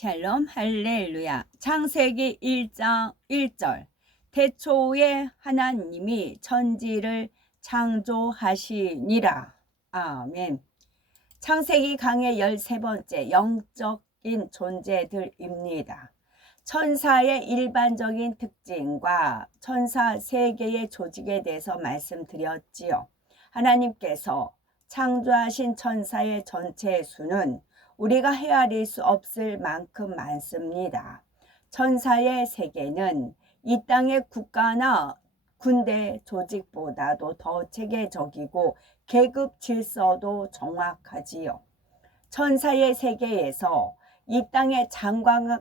샬롬 할렐루야. 창세기 1장 1절. 태초에 하나님이 천지를 창조하시니라. 아멘. 창세기 강의 13번째 영적인 존재들입니다. 천사의 일반적인 특징과 천사 세계의 조직에 대해서 말씀드렸지요. 하나님께서 창조하신 천사의 전체 수는 우리가 헤아릴 수 없을 만큼 많습니다. 천사의 세계는 이 땅의 국가나 군대 조직보다도 더 체계적이고 계급 질서도 정확하지요. 천사의 세계에서 이 땅의 장관과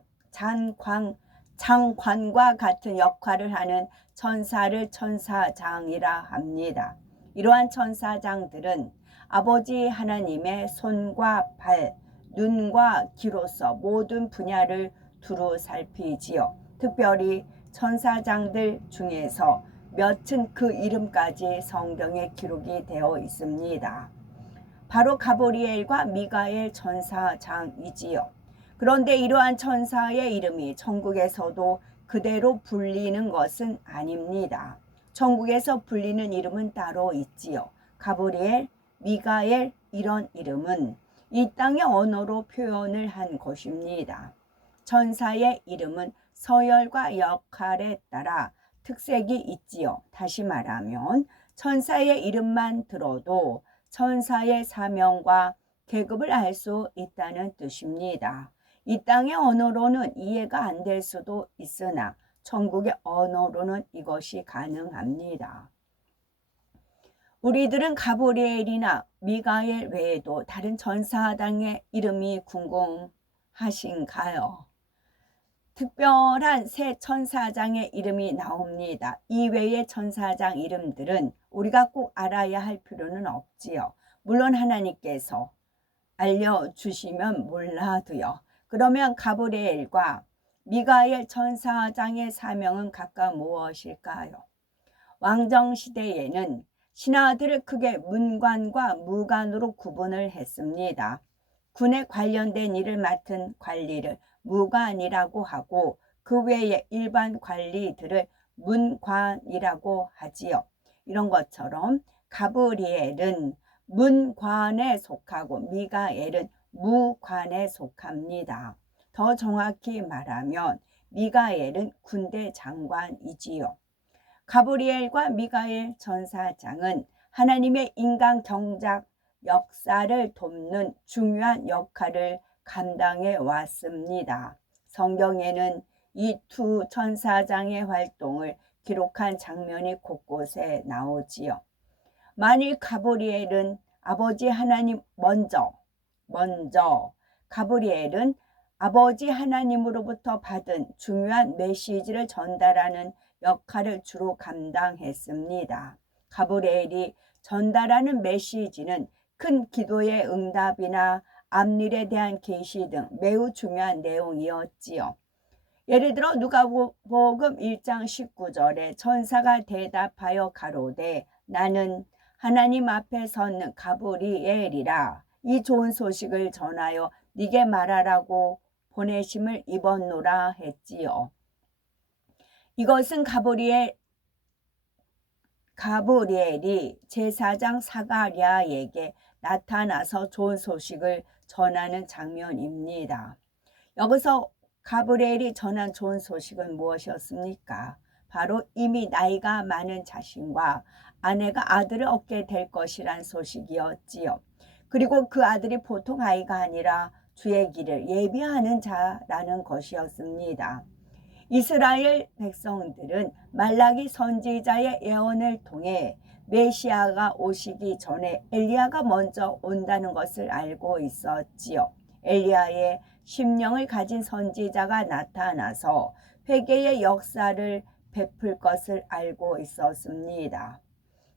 같은 역할을 하는 천사를 천사장이라 합니다. 이러한 천사장들은 아버지 하나님의 손과 발, 눈과 귀로서 모든 분야를 두루 살피지요. 특별히 천사장들 중에서 몇은 그 이름까지 성경에 기록이 되어 있습니다. 바로 가브리엘과 미가엘 천사장이지요. 그런데 이러한 천사의 이름이 천국에서도 그대로 불리는 것은 아닙니다. 천국에서 불리는 이름은 따로 있지요. 가브리엘, 미가엘 이런 이름은 이 땅의 언어로 표현을 한 것입니다. 천사의 이름은 서열과 역할에 따라 특색이 있지요. 다시 말하면 천사의 이름만 들어도 천사의 사명과 계급을 알 수 있다는 뜻입니다. 이 땅의 언어로는 이해가 안 될 수도 있으나 천국의 언어로는 이것이 가능합니다. 우리들은 가브리엘이나 미가엘 외에도 다른 천사장의 이름이 궁금하신가요? 특별한 새 천사장의 이름이 나옵니다. 이외의 천사장 이름들은 우리가 꼭 알아야 할 필요는 없지요. 물론 하나님께서 알려주시면 몰라도요. 그러면 가브리엘과 미가엘 천사장의 사명은 각각 무엇일까요? 왕정시대에는 신하들을 크게 문관과 무관으로 구분을 했습니다. 군에 관련된 일을 맡은 관리를 무관이라고 하고 그 외의 일반 관리들을 문관이라고 하지요. 이런 것처럼 가브리엘은 문관에 속하고 미가엘은 무관에 속합니다. 더 정확히 말하면 미가엘은 군대 장관이지요. 가브리엘과 미가엘 천사장은 하나님의 인간 경작 역사를 돕는 중요한 역할을 감당해 왔습니다. 성경에는 이 두 천사장의 활동을 기록한 장면이 곳곳에 나오지요. 만일 가브리엘은 아버지 하나님 먼저 가브리엘은 아버지 하나님으로부터 받은 중요한 메시지를 전달하는 역할을 주로 감당했습니다. 가브리엘이 전달하는 메시지는 큰 기도의 응답이나 앞일에 대한 계시 등 매우 중요한 내용이었지요. 예를 들어 누가복음 1장 19절에 천사가 대답하여 가로되 나는 하나님 앞에 섰는 가브리엘이라 이 좋은 소식을 전하여 네게 말하라고 보내심을 입었노라 했지요. 이것은 가브리엘이 제사장 사가랴에게 나타나서 좋은 소식을 전하는 장면입니다. 여기서 가브리엘이 전한 좋은 소식은 무엇이었습니까? 바로 이미 나이가 많은 자신과 아내가 아들을 얻게 될 것이란 소식이었지요. 그리고 그 아들이 보통 아이가 아니라 주의 길을 예비하는 자라는 것이었습니다. 이스라엘 백성들은 말라기 선지자의 예언을 통해 메시아가 오시기 전에 엘리야가 먼저 온다는 것을 알고 있었지요. 엘리야의 심령을 가진 선지자가 나타나서 회개의 역사를 베풀 것을 알고 있었습니다.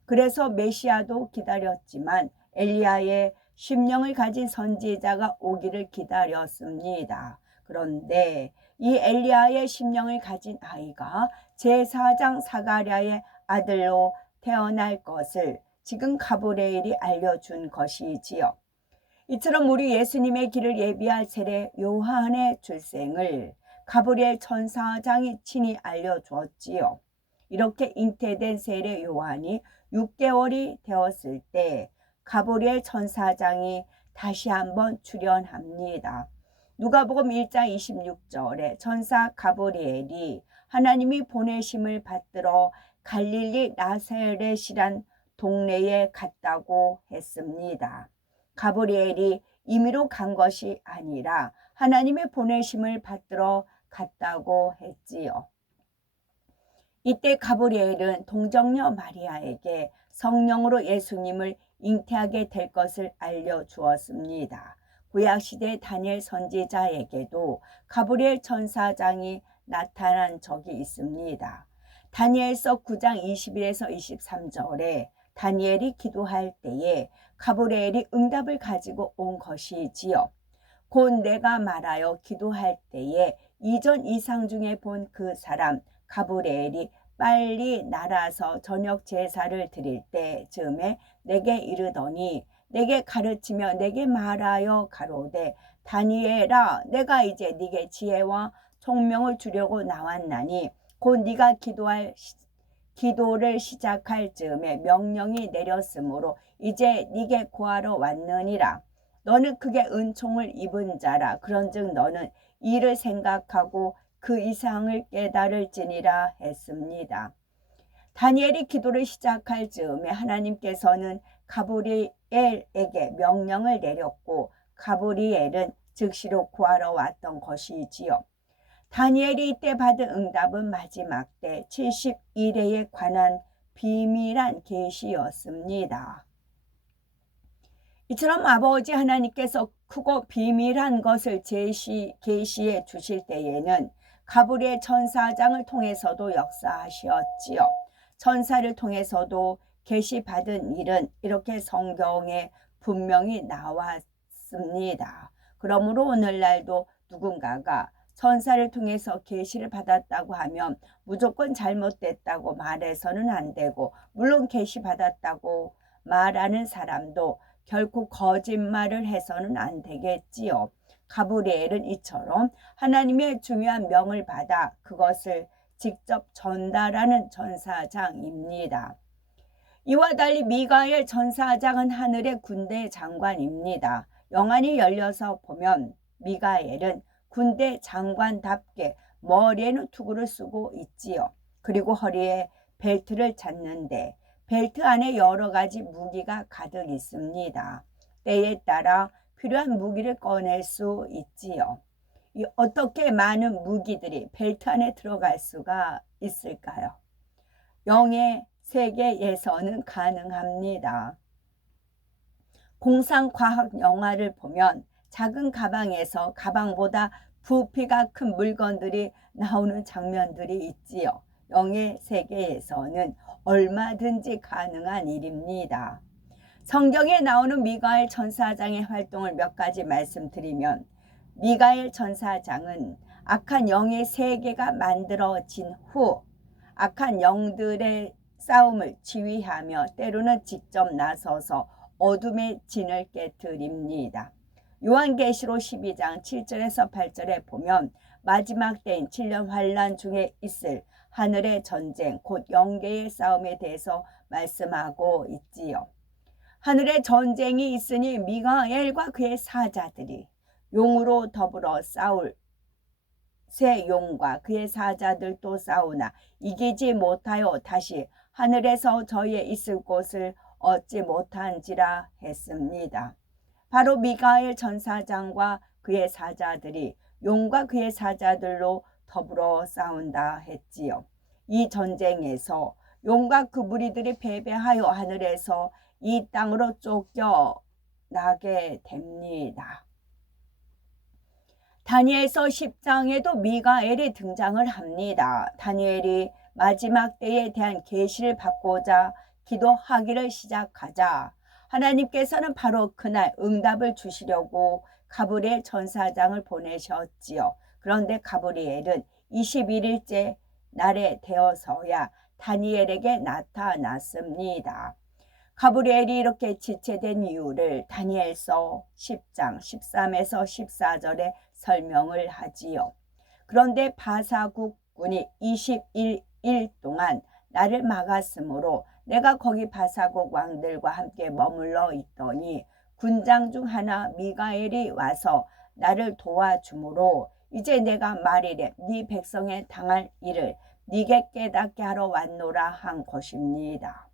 그래서 메시아도 기다렸지만 엘리야의 심령을 가진 선지자가 오기를 기다렸습니다. 그런데 이 엘리야의 심령을 가진 아이가 제사장 사가랴의 아들로 태어날 것을 지금 가브리엘이 알려준 것이지요. 이처럼 우리 예수님의 길을 예비할 세례 요한의 출생을 가브리엘 천사장이 친히 알려주었지요. 이렇게 잉태된 세례 요한이 6개월이 되었을 때 가브리엘 천사장이 다시 한번 출현합니다. 누가복음 1장 26절에 천사 가브리엘이 하나님이 보내심을 받들어 갈릴리 나사렛이란 동네에 갔다고 했습니다. 가브리엘이 임의로 간 것이 아니라 하나님의 보내심을 받들어 갔다고 했지요. 이때 가브리엘은 동정녀 마리아에게 성령으로 예수님을 잉태하게 될 것을 알려주었습니다. 구약시대 다니엘 선지자에게도 가브리엘 천사장이 나타난 적이 있습니다. 다니엘서 9장 21에서 23절에 다니엘이 기도할 때에 가브리엘이 응답을 가지고 온 것이지요. 곧 내가 말하여 기도할 때에 이전 이상 중에 본 그 사람 가브리엘이 빨리 날아서 저녁 제사를 드릴 때쯤에 내게 이르더니 내게 가르치며 내게 말하여 가로되 다니엘아 내가 이제 네게 지혜와 총명을 주려고 나왔나니 곧 네가 기도를 시작할 즈음에 명령이 내렸으므로 이제 네게 구하러 왔느니라. 너는 크게 은총을 입은 자라. 그런즉 너는 이를 생각하고 그 이상을 깨달을지니라 했습니다. 다니엘이 기도를 시작할 즈음에 하나님께서는 가브리엘에게 명령을 내렸고 가브리엘은 즉시로 구하러 왔던 것이지요. 다니엘이 이때 받은 응답은 마지막 때 70일에 관한 비밀한 계시였습니다. 이처럼 아버지 하나님께서 크고 비밀한 것을 계시해 주실 때에는 가브리엘 천사장을 통해서도 역사하셨지요. 천사를 통해서도 계시받은 일은 이렇게 성경에 분명히 나왔습니다. 그러므로 오늘날도 누군가가 천사를 통해서 계시를 받았다고 하면 무조건 잘못됐다고 말해서는 안 되고, 물론 계시 받았다고 말하는 사람도 결코 거짓말을 해서는 안 되겠지요. 가브리엘은 이처럼 하나님의 중요한 명을 받아 그것을 직접 전달하는 천사장입니다. 이와 달리 미가엘 천사장은 하늘의 군대 장관입니다. 영안이 열려서 보면 미가엘은 군대 장관답게 머리에는 투구를 쓰고 있지요. 그리고 허리에 벨트를 찼는데 벨트 안에 여러 가지 무기가 가득 있습니다. 때에 따라 필요한 무기를 꺼낼 수 있지요. 어떻게 많은 무기들이 벨트 안에 들어갈 수가 있을까요? 영의 세계에서는 가능합니다. 공상과학 영화를 보면 작은 가방에서 가방보다 부피가 큰 물건들이 나오는 장면들이 있지요. 영의 세계에서는 얼마든지 가능한 일입니다. 성경에 나오는 미가엘 천사장의 활동을 몇 가지 말씀드리면, 미가엘 천사장은 악한 영의 세계가 만들어진 후 악한 영들의 싸움을 지휘하며 때로는 직접 나서서 어둠의 진을 깨뜨립니다. 요한계시록 12장 7절에서 8절에 보면 마지막 때인 7년 환란 중에 있을 하늘의 전쟁, 곧 영계의 싸움에 대해서 말씀하고 있지요. 하늘의 전쟁이 있으니 미가엘과 그의 사자들이 용으로 더불어 싸울 새 용과 그의 사자들도 싸우나 이기지 못하여 다시 하늘에서 저희의 있을 곳을 얻지 못한지라 했습니다. 바로 미가엘 천사장과 그의 사자들이 용과 그의 사자들로 더불어 싸운다 했지요. 이 전쟁에서 용과 그 무리들이 패배하여 하늘에서 이 땅으로 쫓겨나게 됩니다. 다니엘서 10장에도 미가엘이 등장을 합니다. 다니엘이 마지막 때에 대한 계시를 받고자 기도하기를 시작하자 하나님께서는 바로 그날 응답을 주시려고 가브리엘 천사장을 보내셨지요. 그런데 가브리엘은 21일째 날에 되어서야 다니엘에게 나타났습니다. 가브리엘이 이렇게 지체된 이유를 다니엘서 10장 13에서 14절에 설명을 하지요. 그런데 바사국군이 21일 동안 나를 막았으므로 내가 거기 바사국 왕들과 함께 머물러 있더니 군장 중 하나 미가엘이 와서 나를 도와주므로 이제 내가 말이래 네 백성에 당할 일을 네게 깨닫게 하러 왔노라 한 것입니다.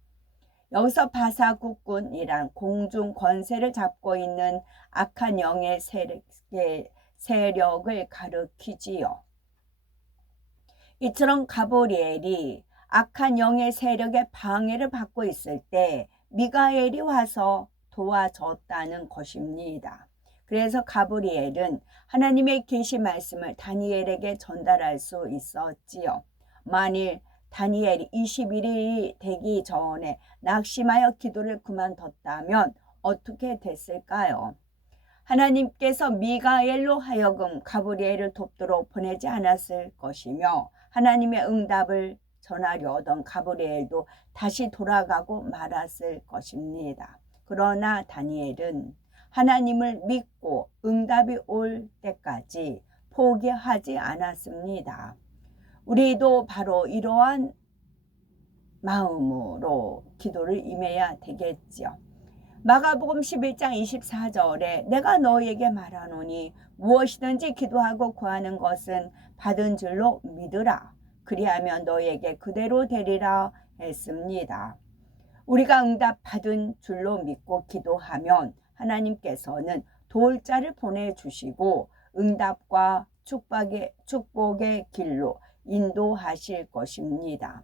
여기서 바사국군이란 공중 권세를 잡고 있는 악한 영의 세력을 가리키지요. 이처럼 가브리엘이 악한 영의 세력의 방해를 받고 있을 때 미가엘이 와서 도와줬다는 것입니다. 그래서 가브리엘은 하나님의 계시 말씀을 다니엘에게 전달할 수 있었지요. 만일 다니엘이 21일이 되기 전에 낙심하여 기도를 그만뒀다면 어떻게 됐을까요? 하나님께서 미가엘로 하여금 가브리엘을 돕도록 보내지 않았을 것이며 하나님의 응답을 전하려던 가브리엘도 다시 돌아가고 말았을 것입니다. 그러나 다니엘은 하나님을 믿고 응답이 올 때까지 포기하지 않았습니다. 우리도 바로 이러한 마음으로 기도를 임해야 되겠지요. 마가복음 11장 24절에 내가 너희에게 말하노니 무엇이든지 기도하고 구하는 것은 받은 줄로 믿으라. 그리하면 너희에게 그대로 되리라 했습니다. 우리가 응답 받은 줄로 믿고 기도하면 하나님께서는 도울 자를 보내주시고 응답과 축복의 길로 인도하실 것입니다.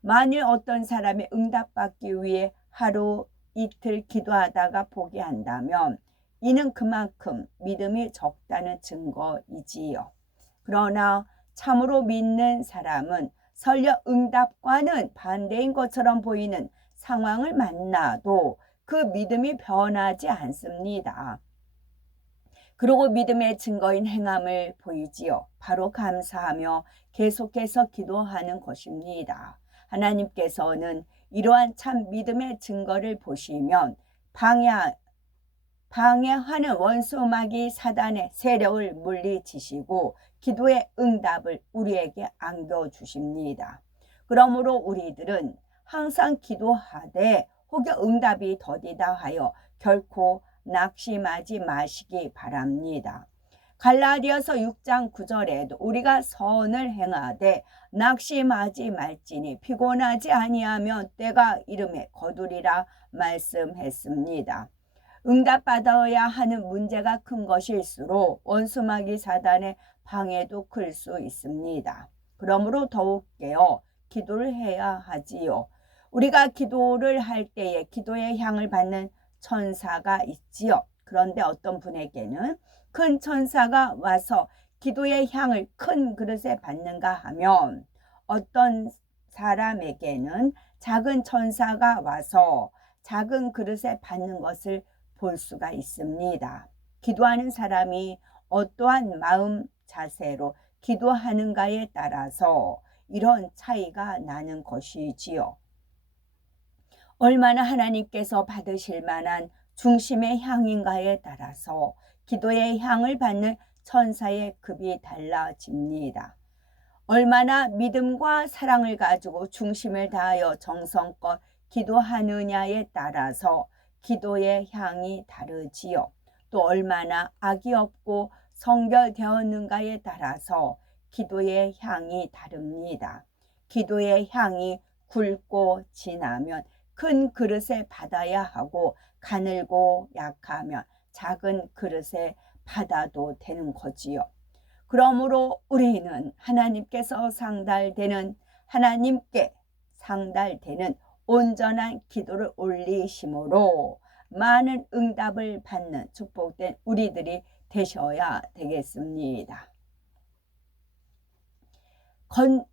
만일 어떤 사람이 응답받기 위해 하루 이틀 기도하다가 포기한다면 이는 그만큼 믿음이 적다는 증거이지요. 그러나 참으로 믿는 사람은 설령 응답과는 반대인 것처럼 보이는 상황을 만나도 그 믿음이 변하지 않습니다. 그리고 믿음의 증거인 행함을 보이지요. 바로 감사하며 계속해서 기도하는 것입니다. 하나님께서는 이러한 참 믿음의 증거를 보시면 방해하는 원수마귀 사단의 세력을 물리치시고 기도의 응답을 우리에게 안겨주십니다. 그러므로 우리들은 항상 기도하되 혹여 응답이 더디다 하여 결코 낙심하지 마시기 바랍니다. 갈라디아서 6장 9절에도 우리가 선을 행하되 낙심하지 말지니 피곤하지 아니하면 때가 이름에 거두리라 말씀했습니다. 응답받아야 하는 문제가 큰 것일수록 원수마귀 사단의 방해도 클 수 있습니다. 그러므로 더욱 깨어 기도를 해야 하지요. 우리가 기도를 할 때에 기도의 향을 받는 천사가 있지요. 그런데 어떤 분에게는 큰 천사가 와서 기도의 향을 큰 그릇에 받는가 하면 어떤 사람에게는 작은 천사가 와서 작은 그릇에 받는 것을 볼 수가 있습니다. 기도하는 사람이 어떠한 마음 자세로 기도하는가에 따라서 이런 차이가 나는 것이지요. 얼마나 하나님께서 받으실 만한 중심의 향인가에 따라서 기도의 향을 받는 천사의 급이 달라집니다. 얼마나 믿음과 사랑을 가지고 중심을 다하여 정성껏 기도하느냐에 따라서 기도의 향이 다르지요. 또 얼마나 악이 없고 성결되었는가에 따라서 기도의 향이 다릅니다. 기도의 향이 굵고 진하면 큰 그릇에 받아야 하고 가늘고 약하면 작은 그릇에 받아도 되는 거지요. 그러므로 우리는 하나님께 상달되는 온전한 기도를 올리심으로 많은 응답을 받는 축복된 우리들이 되셔야 되겠습니다.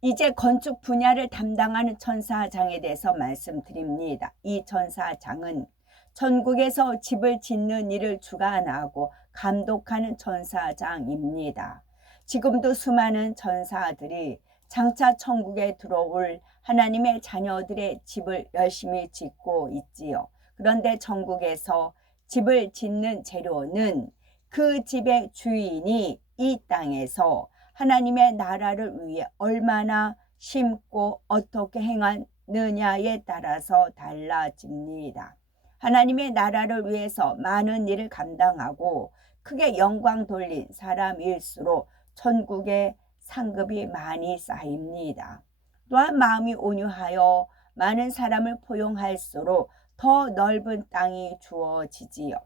이제 건축 분야를 담당하는 천사장에 대해서 말씀드립니다. 이 천사장은 천국에서 집을 짓는 일을 주관하고 감독하는 천사장입니다. 지금도 수많은 천사들이 장차 천국에 들어올 하나님의 자녀들의 집을 열심히 짓고 있지요. 그런데 천국에서 집을 짓는 재료는 그 집의 주인이 이 땅에서 하나님의 나라를 위해 얼마나 심고 어떻게 행하느냐에 따라서 달라집니다. 하나님의 나라를 위해서 많은 일을 감당하고 크게 영광 돌린 사람일수록 천국의 상급이 많이 쌓입니다. 또한 마음이 온유하여 많은 사람을 포용할수록 더 넓은 땅이 주어지지요.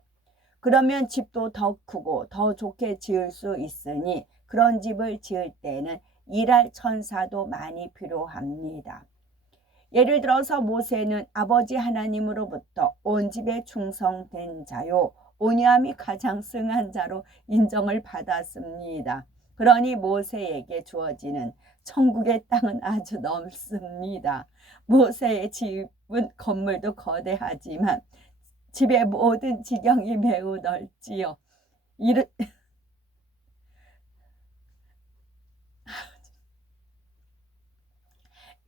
그러면 집도 더 크고 더 좋게 지을 수 있으니 그런 집을 지을 때는 일할 천사도 많이 필요합니다. 예를 들어서 모세는 아버지 하나님으로부터 온 집에 충성된 자요 온유함이 가장 승한 자로 인정을 받았습니다. 그러니 모세에게 주어지는 천국의 땅은 아주 넓습니다. 모세의 집은 건물도 거대하지만 집의 모든 지경이 매우 넓지요.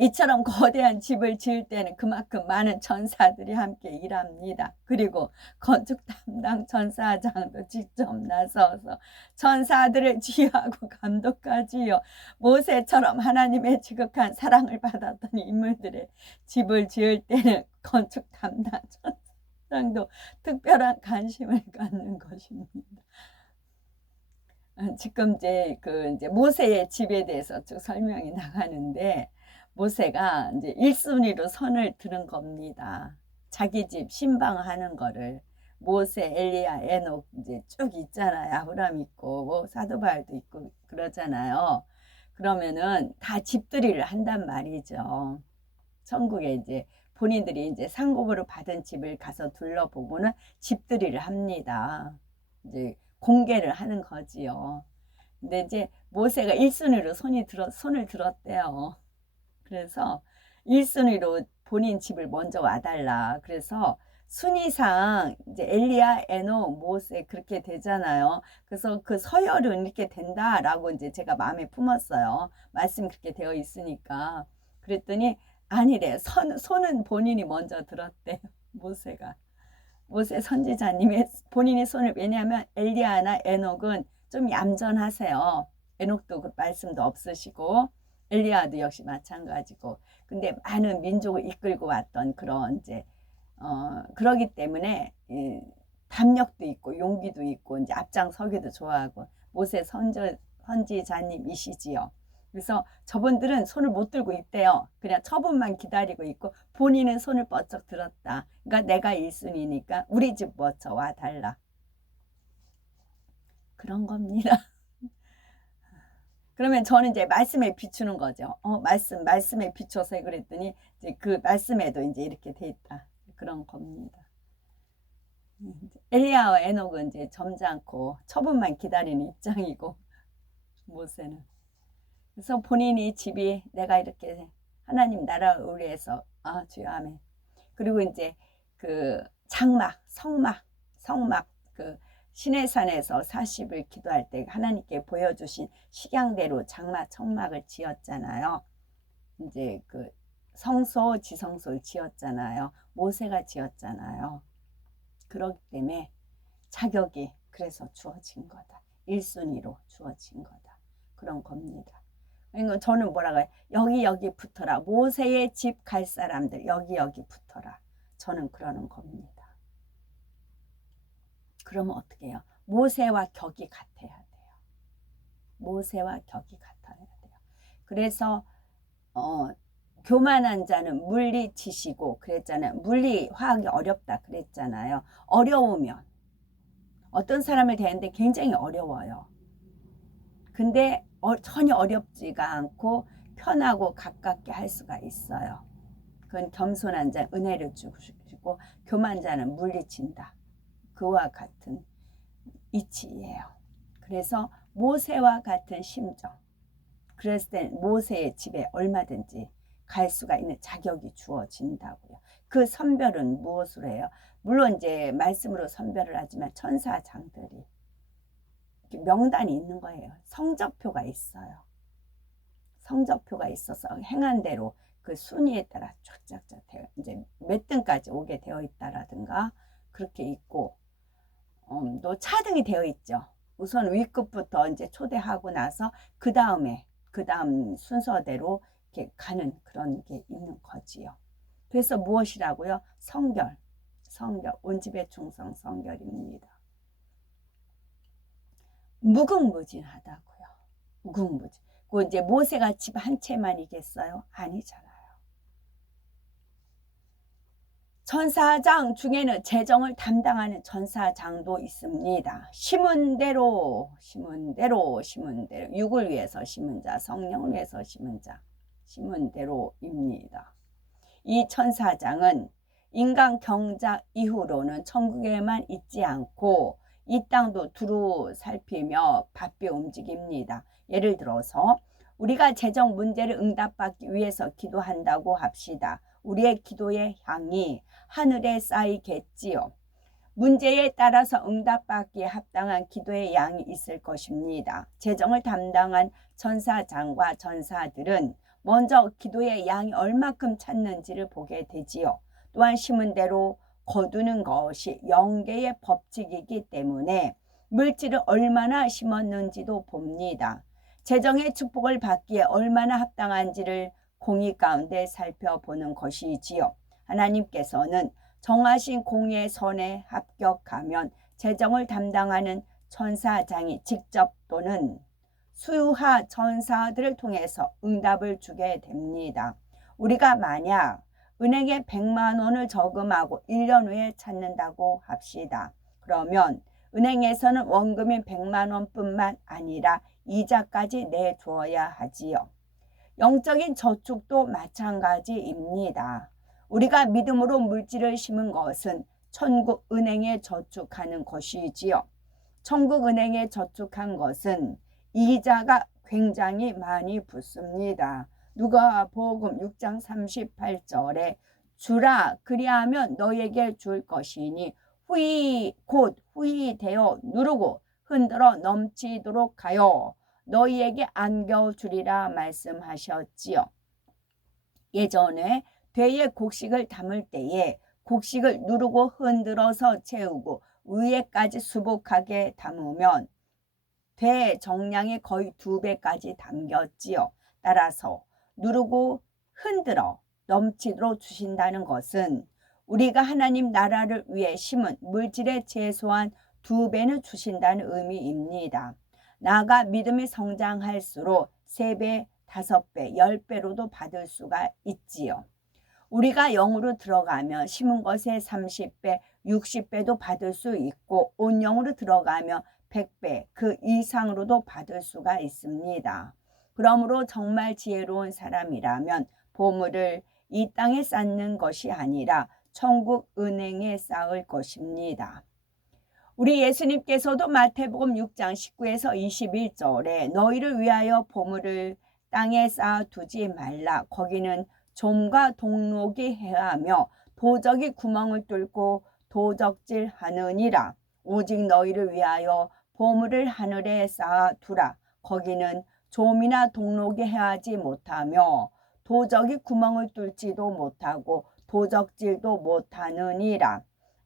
이처럼 거대한 집을 지을 때는 그만큼 많은 천사들이 함께 일합니다. 그리고 건축 담당 천사장도 직접 나서서 천사들을 지휘하고 감독하지요. 모세처럼 하나님의 지극한 사랑을 받았던 인물들의 집을 지을 때는 건축 담당 천사장도 특별한 관심을 갖는 것입니다. 지금 이제 모세의 집에 대해서 쭉 설명이 나가는데 모세가 이제 1순위로 손을 드는 겁니다. 자기 집 신방하는 거를 모세, 엘리야, 에녹 이제 쭉 있잖아요. 아브라함 있고 뭐 사도 바울도 있고 그러잖아요. 그러면은 다 집들이를 한단 말이죠. 천국에 이제 본인들이 이제 상급으로 받은 집을 가서 둘러보고는 집들이를 합니다. 이제 공개를 하는 거지요. 근데 이제 모세가 1순위로 손을 들었대요. 그래서 1순위로 본인 집을 먼저 와달라. 그래서 순위상 이제 엘리야, 에녹, 모세 그렇게 되잖아요. 그래서 그 서열은 이렇게 된다라고 이제 제가 마음에 품었어요. 말씀이 그렇게 되어 있으니까. 그랬더니 아니래. 손은 본인이 먼저 들었대요. 모세가. 모세 선지자님의 본인의 손을, 왜냐하면 엘리야나 에녹은 좀 얌전하세요. 에녹도 그 말씀도 없으시고 엘리야도 역시 마찬가지고. 근데 많은 민족을 이끌고 왔던 그런 이제 그러기 때문에 담력도 있고 용기도 있고 이제 앞장서기도 좋아하고 모세 선지자님이시지요. 그래서 저분들은 손을 못 들고 있대요. 그냥 처분만 기다리고 있고 본인은 손을 뻗쩍 들었다. 그러니까 내가 1순위니까 우리 집 먼저 와달라. 그런 겁니다. 그러면 저는 이제 말씀에 비추는 거죠. 말씀에 비춰서 그랬더니 이제 그 말씀에도 이제 이렇게 돼 있다. 그런 겁니다. 엘리야와 에녹은 이제 점잖고 처분만 기다리는 입장이고 모세는. 그래서 본인이 집이 내가 이렇게 하나님 나라를 위해서 주여 아멘. 그리고 이제 그 성막 그 시내산에서 40일 기도할 때 하나님께 보여주신 식양대로 청막을 지었잖아요. 이제 그 성소 지성소를 지었잖아요. 모세가 지었잖아요. 그렇기 때문에 자격이 그래서 주어진 거다. 1순위로 주어진 거다. 그런 겁니다. 그러니까 저는 뭐라고 해요? 여기 붙어라. 모세의 집 갈 사람들 여기 붙어라. 저는 그러는 겁니다. 그러면 어떻게 해요? 모세와 격이 같아야 돼요. 모세와 격이 같아야 돼요. 그래서 교만한 자는 물리치시고 그랬잖아요. 물리 화학이 어렵다 그랬잖아요. 어려우면 어떤 사람을 대하는데 굉장히 어려워요. 근데 전혀 어렵지가 않고 편하고 가깝게 할 수가 있어요. 그건 겸손한 자 은혜를 주시고 교만한 자는 물리친다. 그와 같은 이치예요. 그래서 모세와 같은 심정. 그랬을 때 모세의 집에 얼마든지 갈 수가 있는 자격이 주어진다고요. 그 선별은 무엇으로 해요? 물론 이제 말씀으로 선별을 하지만 천사장들이 명단이 있는 거예요. 성적표가 있어요. 성적표가 있어서 행한 대로 그 순위에 따라 쫙쫙쫙 되어 이제 몇 등까지 오게 되어 있다라든가 그렇게 있고 또 차등이 되어 있죠. 우선 위급부터 이제 초대하고 나서 그 다음 순서대로 이렇게 가는 그런 게 있는 거지요. 그래서 무엇이라고요? 성결, 온 집의 충성 성결입니다. 무궁무진하다고요. 무궁무진. 그 이제 모세가 집 한 채만이겠어요? 아니잖아요. 전사장 중에는 재정을 담당하는 전사장도 있습니다. 심은 대로 6을 위해서 심은 자, 성령을 위해서 심은 자, 심은 대로입니다. 이 천사장은 인간 경작 이후로는 천국에만 있지 않고 이 땅도 두루 살피며 바삐 움직입니다. 예를 들어서 우리가 재정 문제를 응답받기 위해서 기도한다고 합시다. 우리의 기도의 향이 하늘에 쌓이겠지요. 문제에 따라서 응답받기에 합당한 기도의 양이 있을 것입니다. 재정을 담당한 천사장과 전사들은 먼저 기도의 양이 얼마큼 찾는지를 보게 되지요. 또한 심은 대로 거두는 것이 영계의 법칙이기 때문에 물질을 얼마나 심었는지도 봅니다. 재정의 축복을 받기에 얼마나 합당한지를 공의 가운데 살펴보는 것이지요. 하나님께서는 정하신 공의 선에 합격하면 재정을 담당하는 천사장이 직접 또는 수하 천사들을 통해서 응답을 주게 됩니다. 우리가 만약 은행에 100만 원을 저금하고 1년 후에 찾는다고 합시다. 그러면 은행에서는 원금인 100만 원뿐만 아니라 이자까지 내주어야 하지요. 영적인 저축도 마찬가지입니다. 우리가 믿음으로 물질을 심은 것은 천국 은행에 저축하는 것이지요. 천국 은행에 저축한 것은 이자가 굉장히 많이 붙습니다. 누가복음 6장 38절에 주라 그리하면 너에게 줄 것이니 곧 후히 되어 누르고 흔들어 넘치도록 하여 너희에게 안겨주리라 말씀하셨지요. 예전에 되에 곡식을 담을 때에 곡식을 누르고 흔들어서 채우고 위에까지 수북하게 담으면 되 정량이 거의 2배까지 담겼지요. 따라서 누르고 흔들어 넘치도록 주신다는 것은 우리가 하나님 나라를 위해 심은 물질의 최소한 2배는 주신다는 의미입니다. 나아가 믿음이 성장할수록 3배, 5배, 10배로도 받을 수가 있지요. 우리가 영으로 들어가면 심은 것에 30배, 60배도 받을 수 있고 온 영으로 들어가면 100배 그 이상으로도 받을 수가 있습니다. 그러므로 정말 지혜로운 사람이라면 보물을 이 땅에 쌓는 것이 아니라 천국 은행에 쌓을 것입니다. 우리 예수님께서도 마태복음 6장 19에서 21절에 너희를 위하여 보물을 땅에 쌓아두지 말라. 거기는 좀과 동록이 해하며 도적이 구멍을 뚫고 도적질하느니라. 오직 너희를 위하여 보물을 하늘에 쌓아두라. 거기는 좀이나 동록이 해하지 못하며 도적이 구멍을 뚫지도 못하고 도적질도 못하느니라.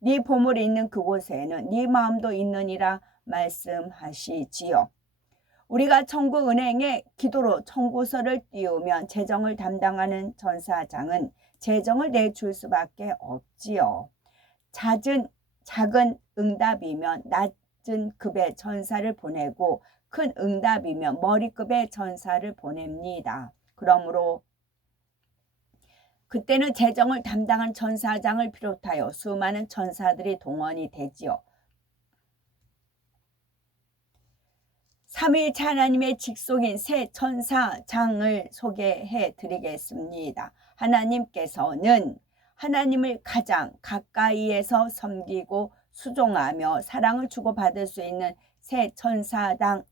네 보물이 있는 그곳에는 네 마음도 있느니라 말씀하시지요. 우리가 천국 은행에 기도로 청구서를 띄우면 재정을 담당하는 전사장은 재정을 내줄 수밖에 없지요. 작은 응답이면 낮은 급의 전사를 보내고 큰 응답이면 머리급의 전사를 보냅니다. 그러므로 그때는 재정을 담당한 천사장을 비롯하여 수많은 천사들이 동원이 되지요. 삼위일체 하나님의 직속인 세 천사장을 소개해 드리겠습니다. 하나님께서는 하나님을 가장 가까이에서 섬기고 수종하며 사랑을 주고받을 수 있는 세 천사장을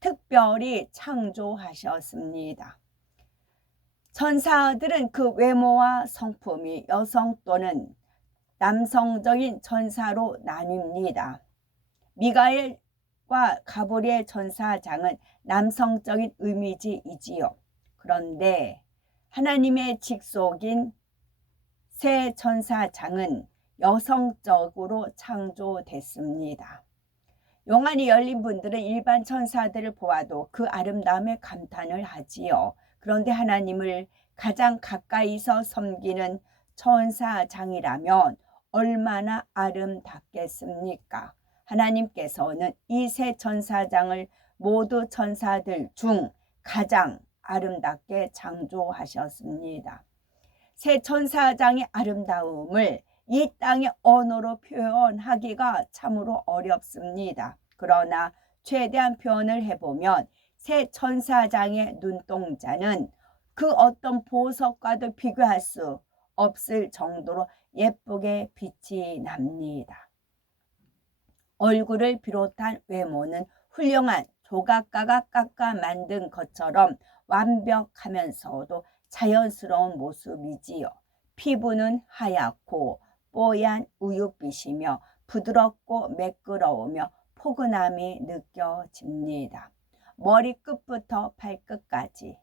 특별히 창조하셨습니다. 천사들은 그 외모와 성품이 여성 또는 남성적인 천사로 나뉩니다. 미가엘과 가브리엘 천사장은 남성적인 이미지이지요. 그런데 하나님의 직속인 새 천사장은 여성적으로 창조됐습니다. 용안이 열린 분들은 일반 천사들을 보아도 그 아름다움에 감탄을 하지요. 그런데 하나님을 가장 가까이서 섬기는 천사장이라면 얼마나 아름답겠습니까? 하나님께서는 이 새 천사장을 모두 천사들 중 가장 아름답게 창조하셨습니다. 새 천사장의 아름다움을 이 땅의 언어로 표현하기가 참으로 어렵습니다. 그러나 최대한 표현을 해보면 새 천사장의 눈동자는 그 어떤 보석과도 비교할 수 없을 정도로 예쁘게 빛이 납니다. 얼굴을 비롯한 외모는 훌륭한 조각가가 깎아 만든 것처럼 완벽하면서도 자연스러운 모습이지요. 피부는 하얗고 뽀얀 우윳빛이며 부드럽고 매끄러우며 포근함이 느껴집니다. 머리끝부터 발끝까지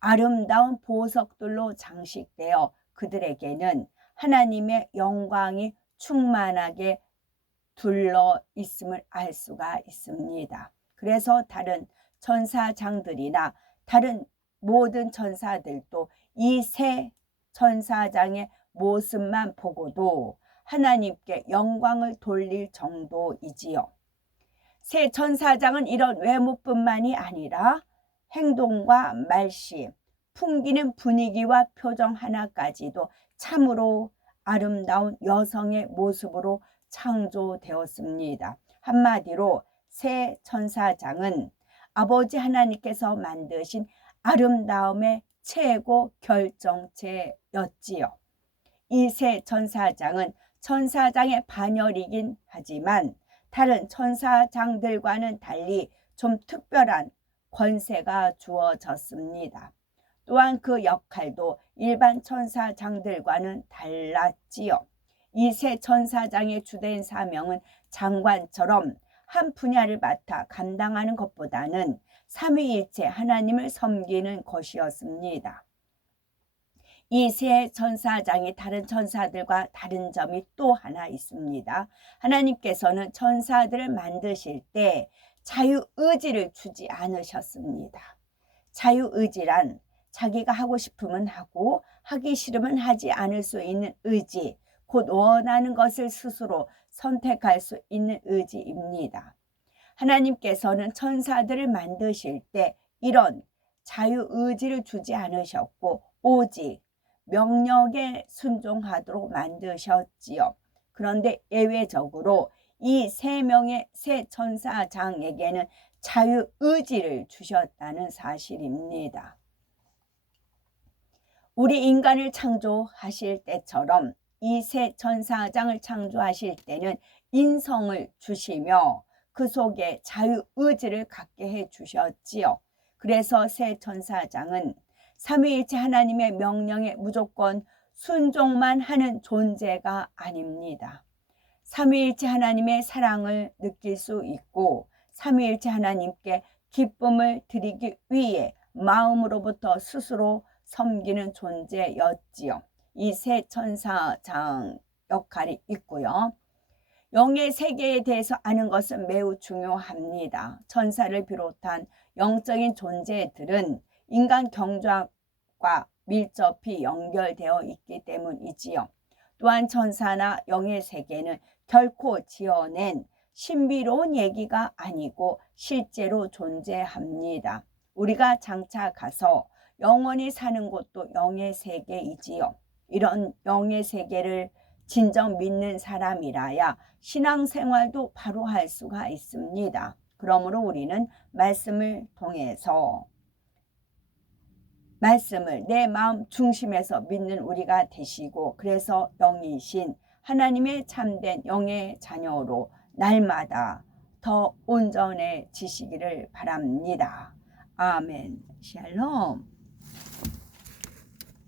아름다운 보석들로 장식되어 그들에게는 하나님의 영광이 충만하게 둘러 있음을 알 수가 있습니다. 그래서 다른 천사장들이나 다른 모든 천사들도 이 새 천사장의 모습만 보고도 하나님께 영광을 돌릴 정도이지요. 새 천사장은 이런 외모뿐만이 아니라 행동과 말씀, 풍기는 분위기와 표정 하나까지도 참으로 아름다운 여성의 모습으로 창조되었습니다. 한마디로 새 천사장은 아버지 하나님께서 만드신 아름다움의 최고 결정체였지요. 이 새 천사장은 천사장의 반열이긴 하지만 다른 천사장들과는 달리 좀 특별한 권세가 주어졌습니다. 또한 그 역할도 일반 천사장들과는 달랐지요. 이 새 천사장의 주된 사명은 장관처럼 한 분야를 맡아 감당하는 것보다는 삼위일체 하나님을 섬기는 것이었습니다. 이 새 천사장이 다른 천사들과 다른 점이 또 하나 있습니다. 하나님께서는 천사들을 만드실 때 자유의지를 주지 않으셨습니다. 자유의지란 자기가 하고 싶으면 하고 하기 싫으면 하지 않을 수 있는 의지, 곧 원하는 것을 스스로 선택할 수 있는 의지입니다. 하나님께서는 천사들을 만드실 때 이런 자유의지를 주지 않으셨고 오직 명령에 순종하도록 만드셨지요. 그런데 예외적으로 이 3명의 새 천사장에게는 자유의지를 주셨다는 사실입니다. 우리 인간을 창조하실 때처럼 이 새 천사장을 창조하실 때는 인성을 주시며 그 속에 자유의지를 갖게 해 주셨지요. 그래서 새 천사장은 삼위일체 하나님의 명령에 무조건 순종만 하는 존재가 아닙니다. 삼위일체 하나님의 사랑을 느낄 수 있고 삼위일체 하나님께 기쁨을 드리기 위해 마음으로부터 스스로 섬기는 존재였지요. 이 새 천사장 역할이 있고요. 영의 세계에 대해서 아는 것은 매우 중요합니다. 천사를 비롯한 영적인 존재들은 인간 경작과 밀접히 연결되어 있기 때문이지요. 또한 천사나 영의 세계는 결코 지어낸 신비로운 얘기가 아니고 실제로 존재합니다. 우리가 장차 가서 영원히 사는 곳도 영의 세계이지요. 이런 영의 세계를 진정 믿는 사람이라야 신앙생활도 바로 할 수가 있습니다. 그러므로 우리는 말씀을 통해서 말씀을 내 마음 중심에서 믿는 우리가 되시고 그래서 영이신 하나님의 참된 영의 자녀로 날마다 더 온전해지시기를 바랍니다. 아멘. 샬롬.